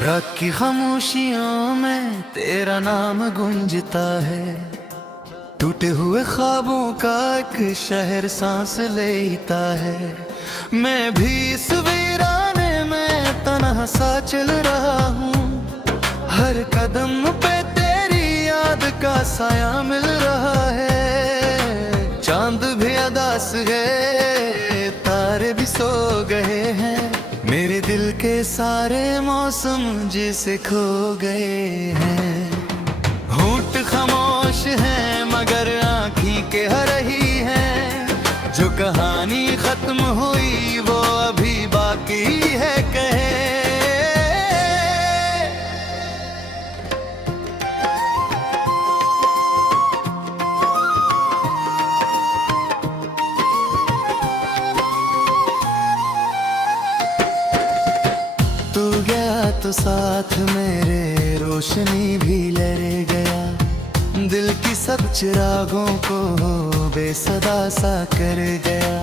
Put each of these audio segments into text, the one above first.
रात की खामोशियों में तेरा नाम गूंजता है। टूटे हुए ख्वाबों का एक शहर सांस लेता है। मैं भी इस वीराने में तन्हा सा चल रहा हूँ। हर कदम पे तेरी याद का साया मिल रहा है। चांद भी अदास है, तारे भी सो गए हैं। मेरे दिल के सारे मौसम जैसे खो गए हैं। होंठ खामोश हैं मगर आँखी के रही है। जो कहानी खत्म हुई वो अभी बाकी है कहे। तू गया तो साथ मेरे रोशनी भी लड़ गया। दिल की सब चिरागों को बेसदा सा कर गया।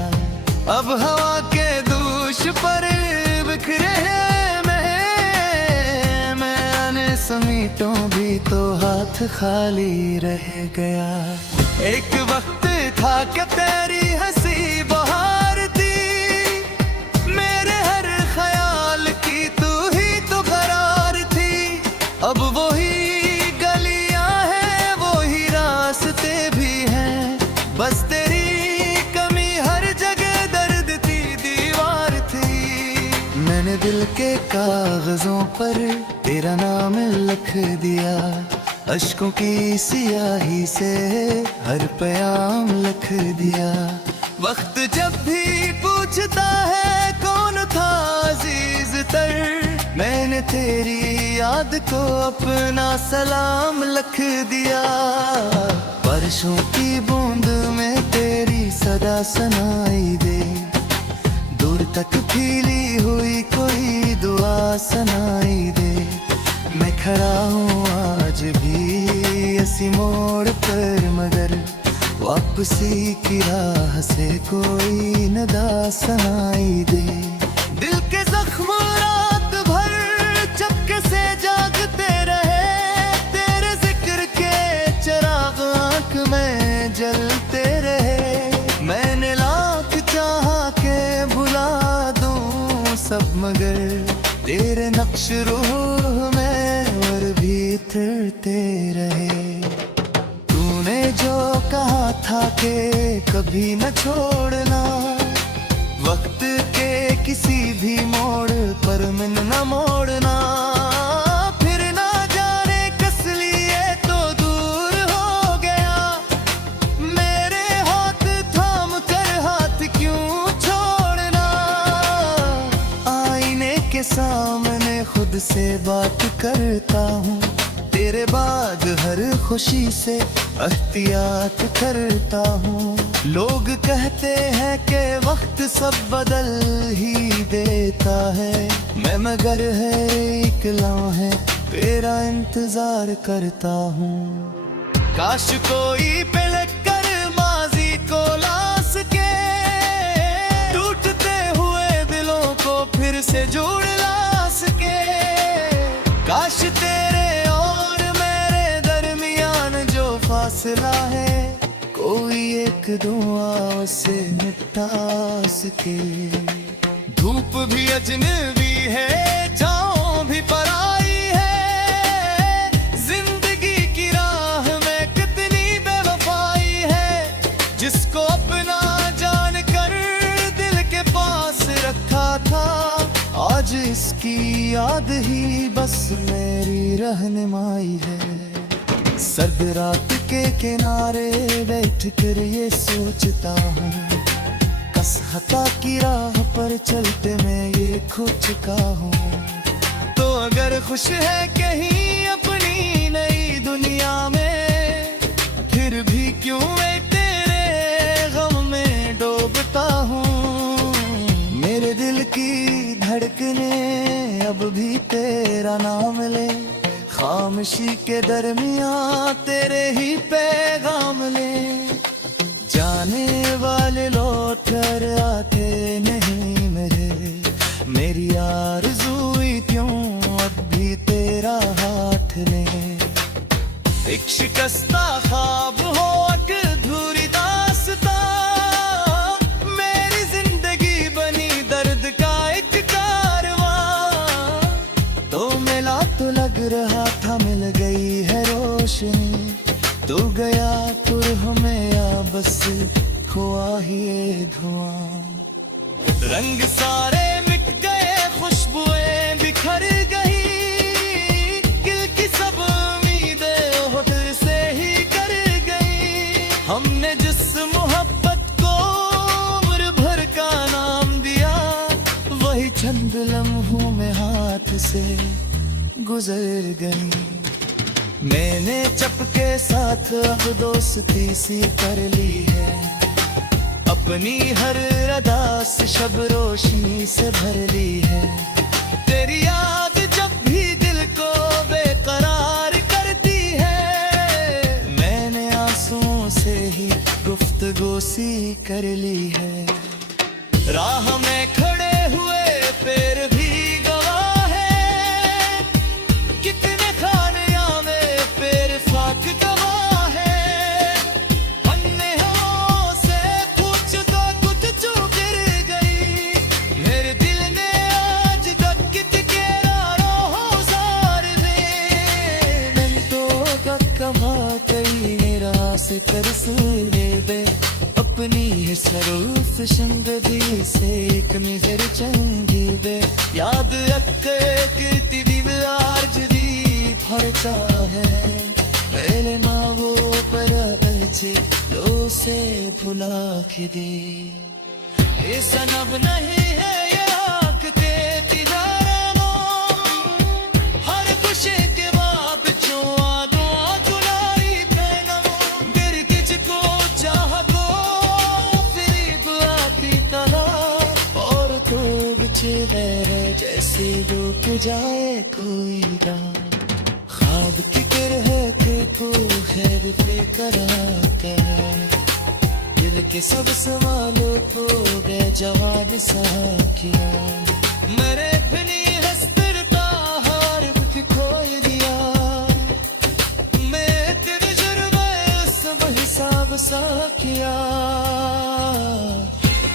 अब हवा के दूश पर बिखरे हैं मैं आने समीटों भी तो हाथ खाली रह गया। एक वक्त था कि तेरी हंसी बहार थी। मेरे हर ख्याल की तू ही तो करार थी। अब वही गलियां हैं वही रास्ते भी हैं। बस तेरी कमी हर जगह दर्द थी दीवार थी। मैंने दिल के कागजों पर तेरा नाम लिख दिया। अश्कों की सियाही से हर प्याम लिख दिया। वक्त जब भी पूछता है कौन था अजीज तर, मैंने तेरी याद को अपना सलाम लिख दिया। बारिशों की बूंद में तेरी सदा सुनाई दे। दूर तक फैली हुई कोई दुआ सुनाई दे। मैं खड़ा हूँ आज भी इसी मोड़ पर मगर वापसी की राह से कोई नदा सुनाई दे। दिल के जख्म रात भर चपके से जागते रहे। तेरे जिक्र के चिराग आँख में जलते रहे। मैंने लाख चाहा के भुला दूं सब मगर तेरे नक्श रूह में और भीतरते रहे। तूने जो कहा था कि कभी न छोड़ना, वक्त के किसी भी मोड़ पर मन न मोड़ना। फिर ना जाने कस लिए तो दूर हो गया। मेरे हाथ थाम कर हाथ क्यों छोड़ना। आईने के सामने खुद से बात करता हूँ। तेरे बाद हर खुशी से एहतियात करता हूँ। लोग कहते हैं कि वक्त सब बदल ही देता है। मैं मगर है एक लम्हे तेरा इंतजार करता हूँ। काश कोई पलट कर माजी को ला सके। टूटते हुए दिलों को फिर से जोड़ ला सके। काश तेरे और मेरे दरमियान जो फासला है कोई एक दुआ से मिटा सके। धूप भी अजनबी है छाँव भी पराई है। जिंदगी की राह में कितनी बेवफाई है। जिसको अपना जान कर दिल के पास रखा था, आज इसकी याद ही बस मेरी रहनुमाई है। सर्द रात के किनारे बैठ कर ये सोचता हूँ। कसहता की राह पर चलते मैं ये खो चुका हूँ। तो अगर खुश है कहीं अपनी नई दुनिया में, फिर भी क्यों मैं तेरे गम में डूबता हूँ। मेरे दिल की धड़कने अब भी तेरा नाम ले। खामोशी के दरमियां तेरे ही पैगाम ले। जाने वाले लौट कर आते नहीं मेरे। मेरी आरज़ू क्यों अब भी रंग सारे मिट गए, खुशबुएं बिखर गई, दिल की सब उम्मीदें होठ से ही कर गई। हमने जिस मोहब्बत को उम्र भर का नाम दिया, वही चंद लम्हों में हाथ से गुजर गई। मैंने चपके साथ अब दोस्ती सी कर ली है, अपनी हर अदा से शब रोशनी से भर ली है। तेरी याद जब भी दिल को बेकरार करती है, मैंने आंसुओं से ही गुफ्तगू सी कर ली है। राह में खड़े हुए पैर भी गवाह है, कितने खाने पैर फाक गवाह है। अन्य हो से पूछ तो कुछ चूक गिर गई, मेरे दिल ने आज तक कितने हजार दे। मैं तो कमा कई मेरा से तरस ले दे, अपनी है सरूफ शंगदी से एक मिजर चंगी दे। याद अक्के कीर्ति दिव आर्ज दी फरता है, पहले ना वो पर अच्छे लो से भुला के दे। ये सनब नहीं है ये आँख के तिजारा, हर खुशी के बाप चो आदो चुनारी पहनो, गिर किचको चाह को है जैसे डूब जाए कोई राम। ख्वाब की है देखो खैर पे करा कर, दिल के सब सवालों को गए जवान सा किया। मेरे अपनी हस्तिरता हार कुछ खोई दिया, मैं तेरे जुर्म सब हिसाब सा किया।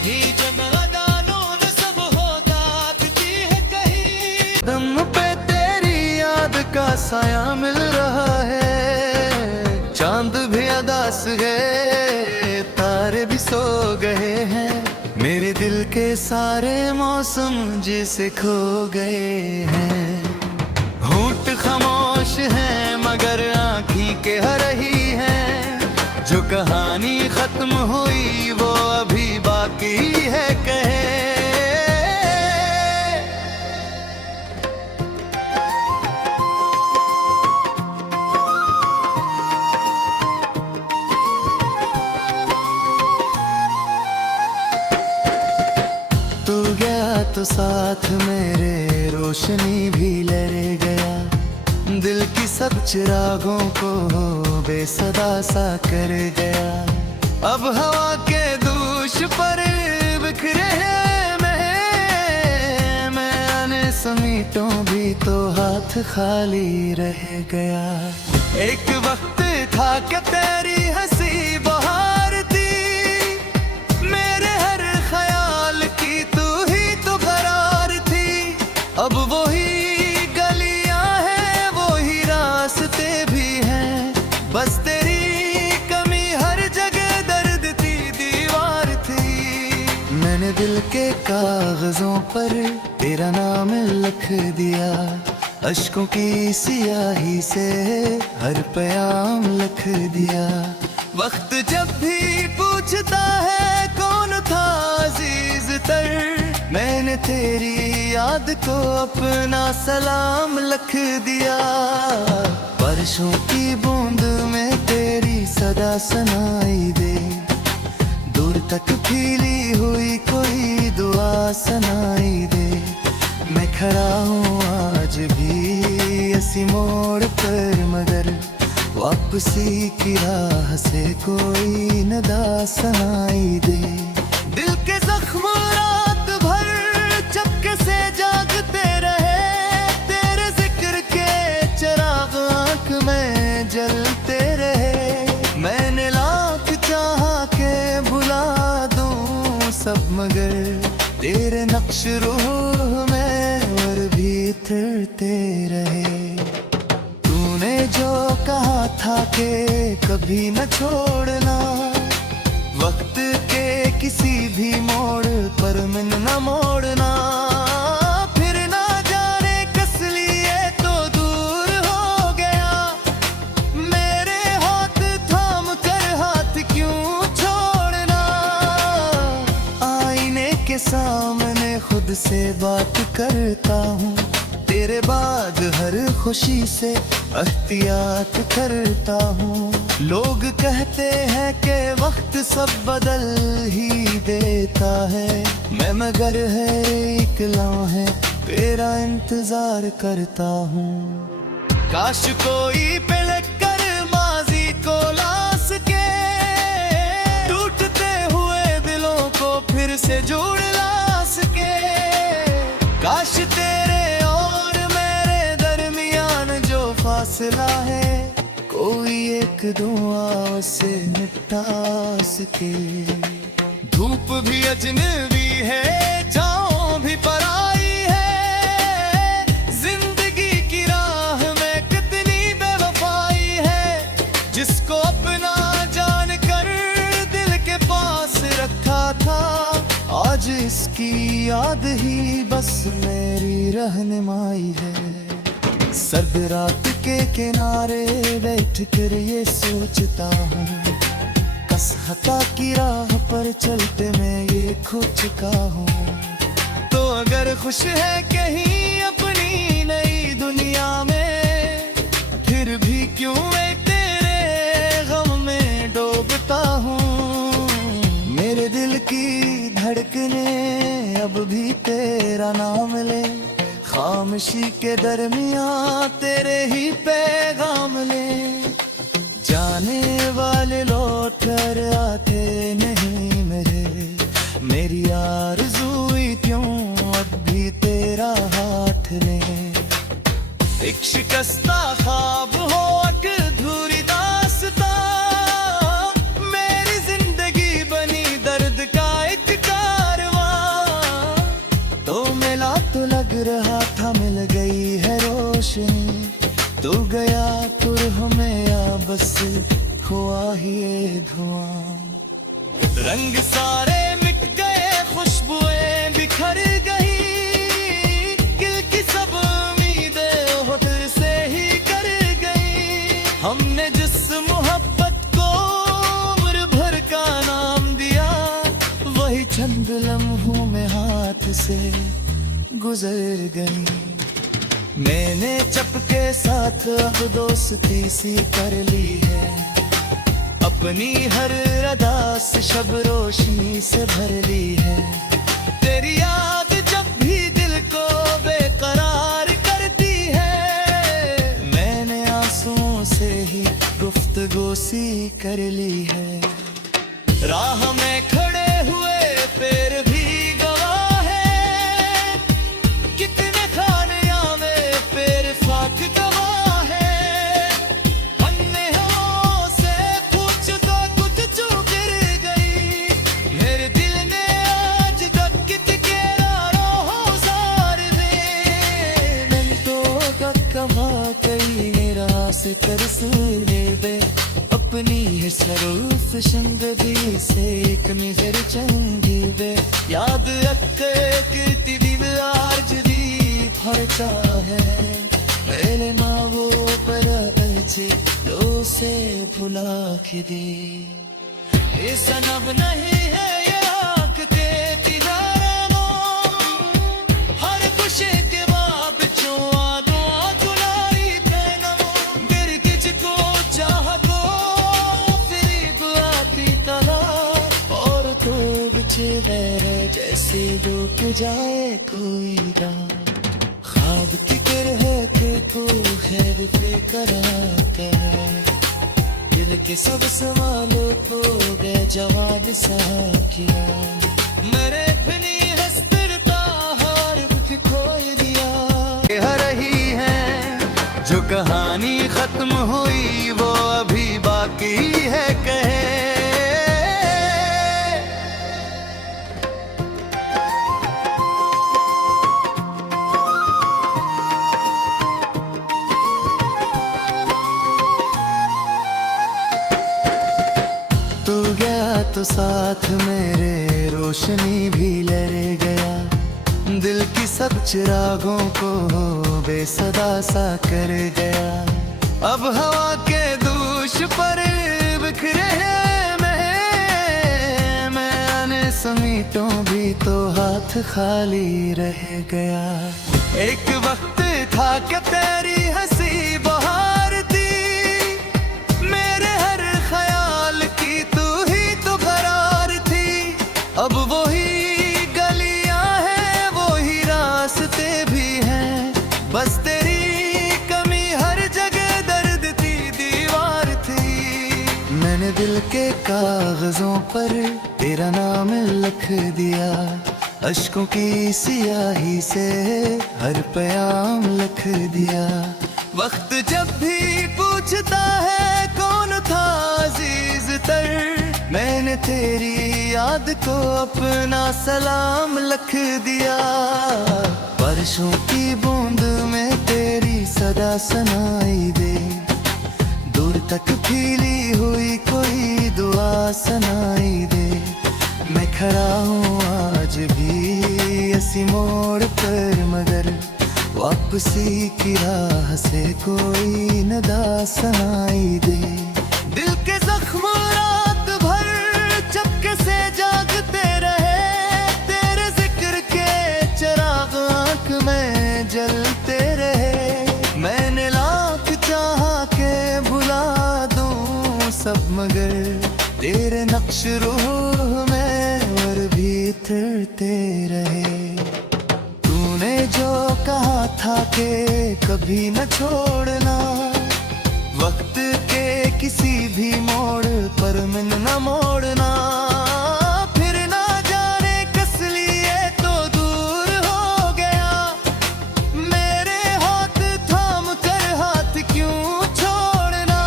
ही जब दम पे तेरी याद का साया मिल रहा है, चांद भी अदास है, तारे भी सो गए हैं। मेरे दिल के सारे मौसम जैसे खो गए हैं। होंठ खामोश हैं मगर आँखी के रही हैं, जो कहानी खत्म हुई वो अभी बाकी है कहे। तो साथ मेरे रोशनी भी लड़ गया, दिल की सब चिरागों को बेसदा सा कर गया। अब हवा के दूश पर बिखरे हैं मैं आने समीटों भी तो हाथ खाली रह गया। एक वक्त था कि तेरी हंसी बहार थी, मेरे हर ख्याल की तू अब वही गलियां हैं वही रास्ते भी हैं, बस तेरी कमी हर जगह दर्द थी दीवार थी। मैंने दिल के कागजों पर तेरा नाम लिख दिया, अश्कों की सियाही से हर प्याम लिख दिया। वक्त जब भी पूछता है कौन था अजीज तर, मैंने तेरी याद को अपना सलाम लिख दिया। बारिशों की बूंद में तेरी सदा सुनाई दे, दूर तक फैली हुई कोई दुआ सुनाई दे। मैं खड़ा हूँ आज भी इसी मोड़ पर मगर वापसी की राह से कोई नदा सुनाई दे। दिल के जख्म रात भर चपके से जागते रहे, तेरे जिक्र के चिराग आँख में जलते रहे। मैंने लाख चाहा के भुला दूं सब मगर तेरे नक्श रूह में और भी उतरते रहे। तूने जो कहा था कि कभी न छोड़ना, वक्त के किसी भी मोड़ पर पर मन न मोड़ना, फिर ना जाने कस लिए तो दूर हो गया। मेरे हाथ थाम कर हाथ क्यों छोड़ना, आईने के सामने खुद से बात करता हूँ, तेरे बाद हर खुशी से एहतियात करता हूँ। लोग कहते हैं कि वक्त सब बदल ही देता है, मैं मगर है एक लम्हे तेरा इंतजार करता हूँ। काश कोई पलट कर माजी को ला सके, टूटते हुए दिलों को फिर से जोड़ ला सके। काश तेरे फासला है कोई एक दुआ से मिटा सके। धूप भी अजनबी है, छाँव भी पराई है, जिंदगी की राह में कितनी बेवफाई है। जिसको अपना जान कर दिल के पास रखा था, आज इसकी याद ही बस मेरी रहनुमाई है। सर्द रात के किनारे बैठ कर ये सोचता हूँ, कसहता की राह पर चलते मैं ये खो चुका हूँ। तो अगर खुश है कहीं अपनी नई दुनिया में, फिर भी क्यों मैं तेरे गम में डूबता हूँ। मेरे दिल की धड़कने अब भी तेरा नाम ले, खामोशी के दरमियां तेरे ही पैगाम ले। जाने वाले लौट कर आते नहीं मेरी आरज़ू क्यों अब भी तेरा हाथ ले। एक शिकस्ता ख्वाब हो एक अधूरी दास्तां, मेरी जिंदगी बनी दर्द का एक कारवां। तो मिला तो लग रहा था मिल गई है रोशनी, तू गया तो हमें या बस हुआ ही ये धुआं। रंग सारे मिट गए, खुशबुएं बिखर गई, दिल की सब उम्मीदें हो दिल से ही कर गई। हमने जिस मोहब्बत को उम्र भर का नाम दिया, वही चंद लम्हों में हाथ से गुजर गई। मैंने चपके साथ अब दोस्ती सी कर ली है, अपनी हर अदा से शब रोशनी से भर ली है। तेरी याद जब भी दिल को बेकरार करती है, मैंने आंसुओं से ही गुफ्तगू सी कर ली है। राह में खड़े हुए पैर भी गवाह है, कितने खानियां में पैर फाक गवाह है। अन्य हो से पूछ तो कुछ चूक गिर गई, मेरे दिल ने आज तक कितने रोज़ार दे। मैं तो कमा कई रास कर सुने दे, अपनी है सरूफ शंगदी से एक निहर चंगी वे। याद अक्के कीर्ति दिल आर्ज दी फरता है, पहले ना वो पर बचे लो से भुला के दे। ये सनब नहीं है ये आँख के तिजारा, हर खुशी के बाप चो आदो दुलारी पहनो। गिर किसको चाह को है जैसे डूब जाए कोई राह, ख्वाब की तरह के तो खैर पे कराता है। दिल के सब सवालों को गए जवाब सा किया, मेरे अपनी हस्तिरता हार कुछ खोई दिया। कह रही है जो कहानी खत्म हुई वो अभी बाकी है कहे। तो साथ मेरे रोज रोशनी भी लहर गया, दिल की सब चिरागों को बेसदा सा कर गया। अब हवा के दूष पर बिखरे हैं मैं आने समीटों भी तो हाथ खाली रह गया। एक वक्त था कि तेरी हंसी बहार थी, मेरे हर ख्याल की तू ही तो करार थी। अब वही गलियां हैं, वही रास्ते भी हैं, बस तेरी कमी हर जगह दर्द थी, दीवार थी। मैंने दिल के कागजों पर तेरा नाम लिख दिया, अश्कों की सियाही से हर प्याम लिख दिया। वक्त जब भी पूछता है कौन था अजीज तर, मैंने तेरी याद को अपना सलाम लिख दिया। बारिशों की बूंद में तेरी सदा सुनाई दे, दूर तक फैली हुई कोई दुआ सुनाई दे। मैं खड़ा हूँ आज भी इसी मोड़ पर, मगर वापसी की राह से कोई नदा सुनाई दे। दिल के जख्म रात भर चपके से जागते रहे, तेरे जिक्र के चिराग आँख में जलते रहे। मैंने लाख चाहा के भुला दूँ सब, मगर तेरे नक्श रूह में बिखरते रहे। तूने जो कहा था कि कभी न छोड़ना, वक्त के किसी भी मोड़ पर मन न मोड़ना। फिर ना जाने कस लिए तो दूर हो गया, मेरे हाथ थाम कर हाथ क्यों छोड़ना।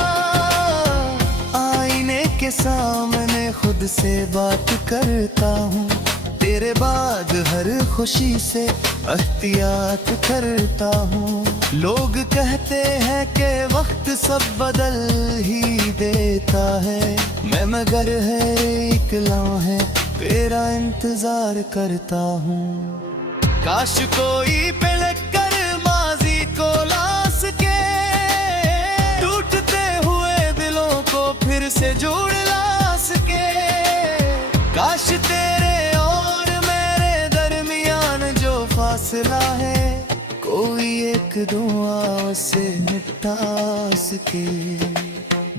आईने के सामने खुद से बात करता हूँ, तेरे बाद हर खुशी से एहतियात करता हूँ। लोग कहते हैं कि वक्त सब बदल ही देता है, मैं मगर है एक लम्हे तेरा इंतजार करता हूँ। काश कोई पलट कर माजी को ला सके, टूटते हुए दिलों को फिर से जोड़ ला सके। काश तेरे और मेरे दरमियान जो फासला है, कोई एक दुआ से मिटा सके।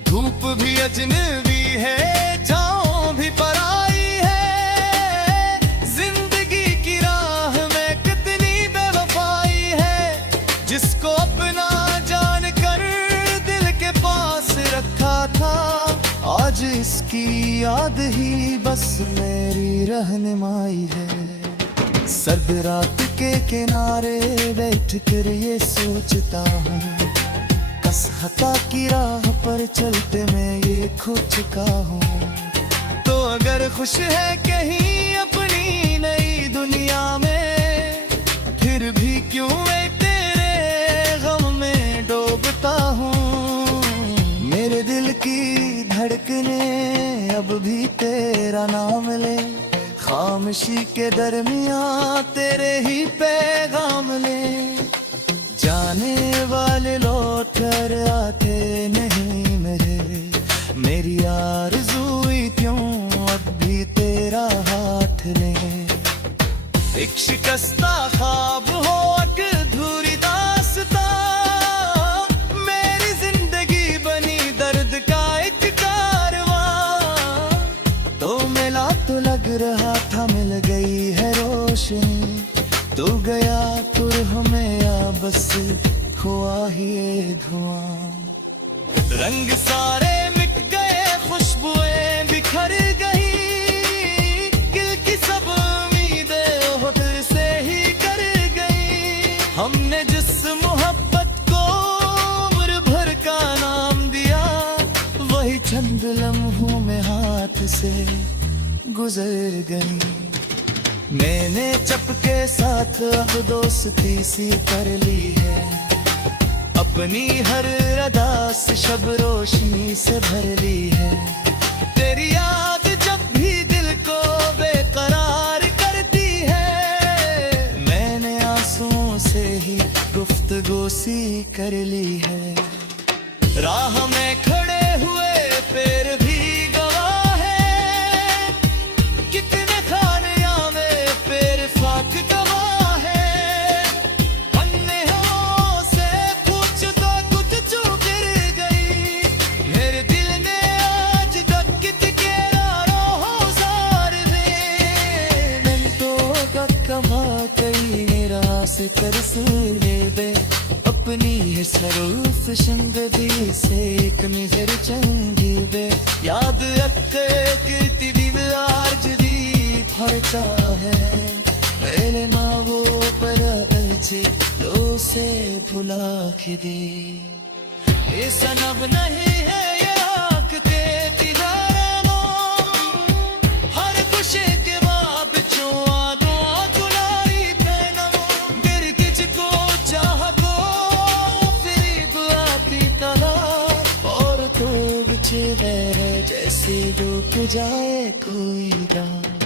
धूप भी अजनबी है, छाँव भी पराई है, जिंदगी की राह में कितनी बेवफाई है। जिसको अपना जान कर दिल के पास रखा था, आज इसकी याद ही बस मेरी रहनुमाई है। सर्द रात के किनारे बैठ कर ये सोचता हूँ, कसहता की राह पर चलते मैं ये खो चुका हूँ। तो अगर खुश है कहीं अपनी नई दुनिया में, फिर भी क्यों मैं तेरे गम में डूबता हूँ। मेरे दिल की धड़कने अब भी तेरा नाम ले, खामोशी के दरमियां तेरे ही पैगाम ले। जाने वाले लौट कर आते नहीं मेरी आरज़ू क्यों अब भी तेरा हाथ ले। एक शिकस्ता ख्वाब हो एक अधूरी दास्तां, मेरी जिंदगी बनी दर्द का एक कारवां। तो मिला तो लग रहा था मिल गई है रोशनी, तू गया तुर हमें या बस हुआ ही ये धुआं। रंग सारे मिट गए, खुशबुएं बिखर गई, दिल की सब उम्मीदें हो दिल से ही कर गई। हमने जिस मोहब्बत को उम्र भर का नाम दिया, वही चंद लम्हों में हाथ से गुजर गई। मैंने चपके साथ अब दोस्ती सी कर ली है, अपनी हर अदा से शब रोशनी से भर ली है। तेरी याद जब भी दिल को बेकरार कर ली है। राह में खड़े हुए पैर भी गवाह है, कितने खाने में पैर फाक गवाह है। अन्य हो से पूछ तो कुछ चूक गिर गई, मेरे दिल ने आज तक कित के रोजार वे। मैं तो कमा कई रास कर सुने बे, अपनी है सरूफ शंगदी से एक निजर चंगी वे। याद रखे कीर्ति दिल आर्ज दी फरता है, पहले ना वो पर अच्छे लो से भुला के दे। ये सनब नहीं है ये आँख के तिजारा, हर खुशी के बाप चो आदो गुलारी पहनो। गिर किसको चाह को फिर आती तला, और तो बिछे रहे जैसे डूब जाए कोई रात।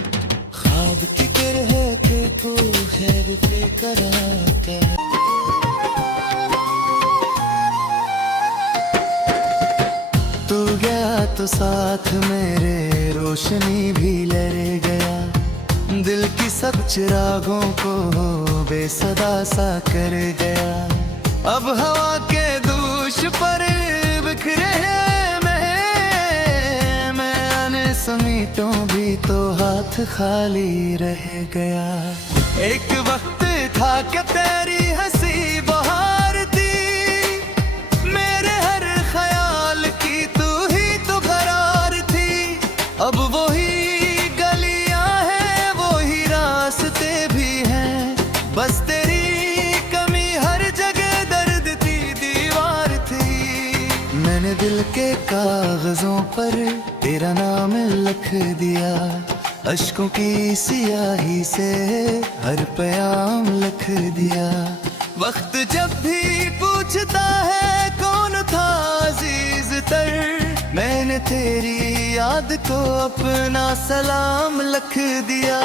ख्वाब की तरह के को खैर पे करा कर। तू गया तो साथ मेरे रोशनी भी लर गया, दिल की सब चिरागों को बेसदा सा कर गया। अब हवा के दूश पर बिखरे हैं मैं आने समीटों भी तो हाथ खाली रह गया। एक वक्त था क्या तेरी हंसी बहार थी, मेरे हर ख्याल की तू ही तो करार थी। अब वही गलियां हैं वही रास्ते भी हैं, बस तेरी कमी हर जगह दर्द थी दीवार थी। मैंने दिल के कागजों पर तेरा नाम लिख दिया, अश्कों की सियाही से हर प्याम लिख दिया। वक्त जब भी पूछता है कौन था अजीज तर, मैंने तेरी याद को अपना सलाम लिख दिया।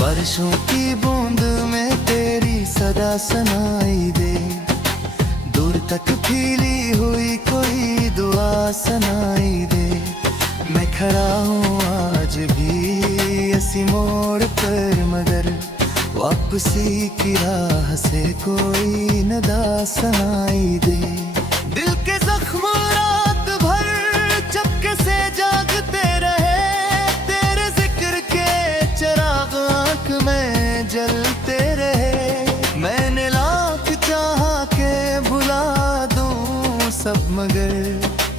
बारिशों की बूंद में तेरी सदा सुनाई दे, दूर तक फैली हुई कोई दुआ सुनाई दे। मैं खड़ा हूँ आज भी इसी मोड़ पर, मगर वापसी की राह से कोई नदा सुनाई दे। दिल के जख्म रात भर चपके से जागते रहे, तेरे जिक्र के चिराग आँख में जलते रहे। मैंने लाख चाहा के भुला दूं सब, मगर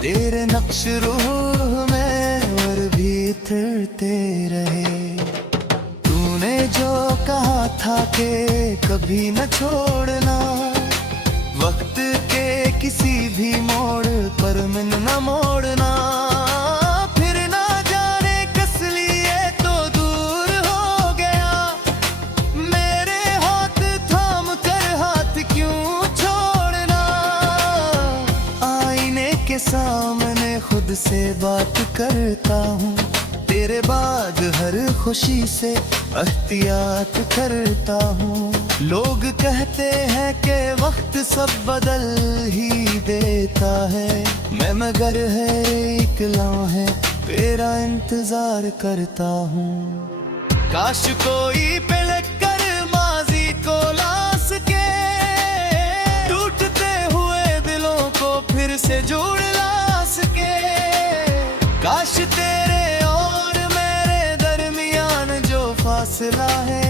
तेरे नक्श रूह में और भी उतरते रहे। तूने जो कहा था कि कभी न छोड़ना, वक्त के किसी भी मोड़ पर मन न मोड़ना। फिर ना जाने कस लिए तो दूर हो गया, मेरे हाथ थाम कर हाथ क्यों छोड़ना। आईने के सामने खुद से बात करता हूँ, तेरे बाद हर खुशी से एहतियात करता हूँ। लोग कहते हैं कि वक्त सब बदल ही देता है, मैं मगर है एक लम्हे तेरा इंतजार करता हूँ। काश कोई पलट कर माजी को ला सके, टूटते हुए दिलों को फिर से जोड़ ला सके। काश तेरे और मेरे दरमियान जो फासला है,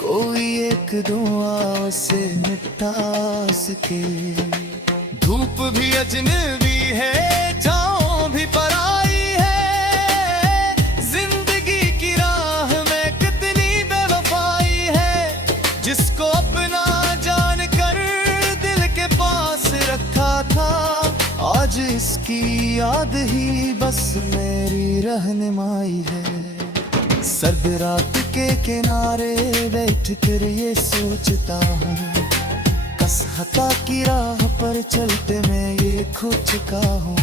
कोई एक दुआ से मिटा सके। धूप भी अजनबी है, छाँव भी पराई है, जिंदगी की राह में कितनी बेवफाई है। जिसको अपना जान कर दिल के पास रखा था, आज इसकी याद ही बस मेरी रहनुमाई है। सर्द रात के किनारे बैठ कर ये सोचता हूँ, कस खता की राह पर चलते मैं ये खो चुका हूँ।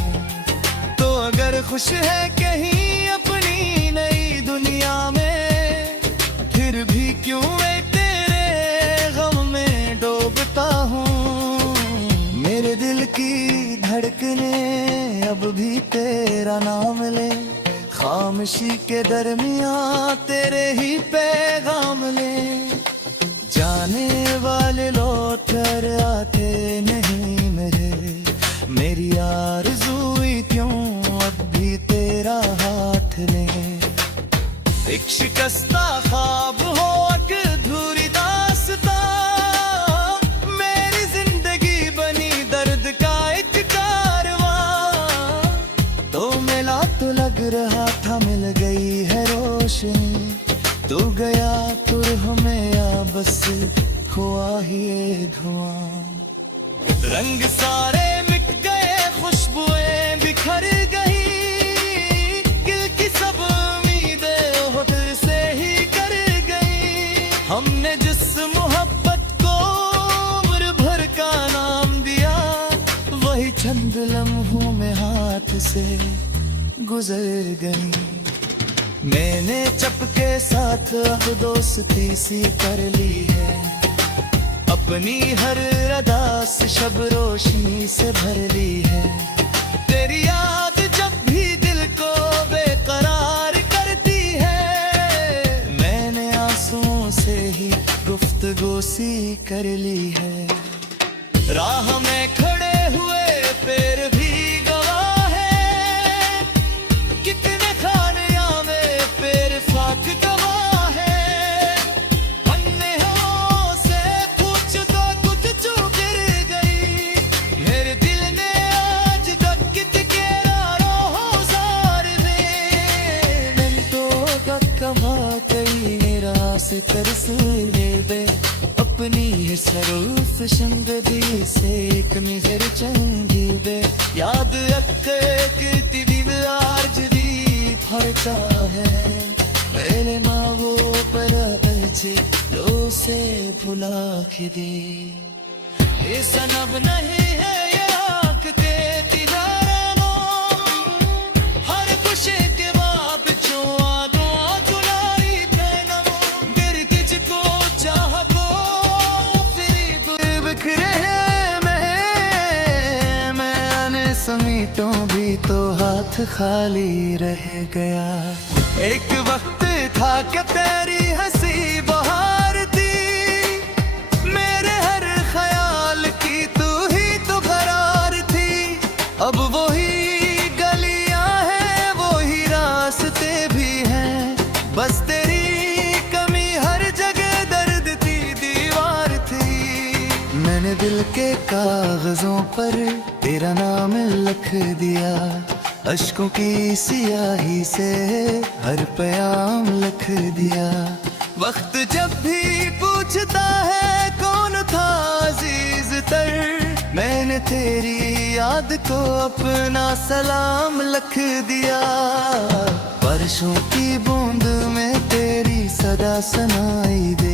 तो अगर खुश है कहीं अपनी नई दुनिया में, फिर भी क्यों मैं तेरे गम में डूबता हूँ। तेरा नाम ले, खामोशी के दरमियां तेरे ही पैगाम ले। जाने वाले लौट कर आते नहीं मेरे, मेरी आरज़ू क्यों अब भी तेरा हाथ ले। एक शिकस्ता ख्वाब हो एक अधूरी दास्तां, मेरी जिंदगी बनी दर्द का एक कारवां। तो मिला तो लग रहा था मिल गई है रोशनी, तू गया तो हमें या बस हुआ ही ये धुआं। रंग सारे मिट गए, खुशबुएं बिखर गई, दिल की सब उम्मीदें होठों से ही कर गई। हमने जिस मोहब्बत को उम्र भर का नाम दिया, वही चंद लम्हों में हाथ से गुजर गई। मैंने चपके साथ अब दोस्ती सी कर ली है, अपनी हर अदा से शब रोशनी से भर ली है। तेरी याद जब भी दिल को बेकरार करती है, मैंने आंसुओं से ही गुफ्तगू सी कर ली है। राह में खड़े हुए पैर भी गवाह है, कितने खानिया में पैर फाक गवाह है। अन्य हो से पूछ तो कुछ चूक गई, मेरे दिल ने आज तक कितने राहों सार दे। मिनटों का कमा कई मेरा से तरस ले दे, अपनी है सरूफ शंगदी से एक निजर चंगी बे। याद रखे कीर्ति दिल आर्ज दी फरता है, मेरे माँ वो पर अच्छे लो से भुला के दे। ये सनब नहीं है ये आँख के दीदारों, हर खुशी के बाप चो आदो चुनाई पैनम। गिर किसको चाह को फिर तू बिखरे हैं मैं समीटों भी तो हाथ खाली रह गया। एक वक्त था कि तेरी हंसी बहार थी, मेरे हर ख्याल की तू ही तो करार थी। अब वही गलियां हैं वही रास्ते भी हैं, बस तेरी कमी हर जगह दर्द थी दीवार थी। मैंने दिल के कागजों पर तेरा नाम लिख दिया, अश्कों की सियाही से हर प्याम लिख दिया। वक्त जब भी पूछता है कौन था अजीज तर, मैंने तेरी याद को अपना सलाम लिख दिया। बारिशों की बूंद में तेरी सदा सुनाई दे।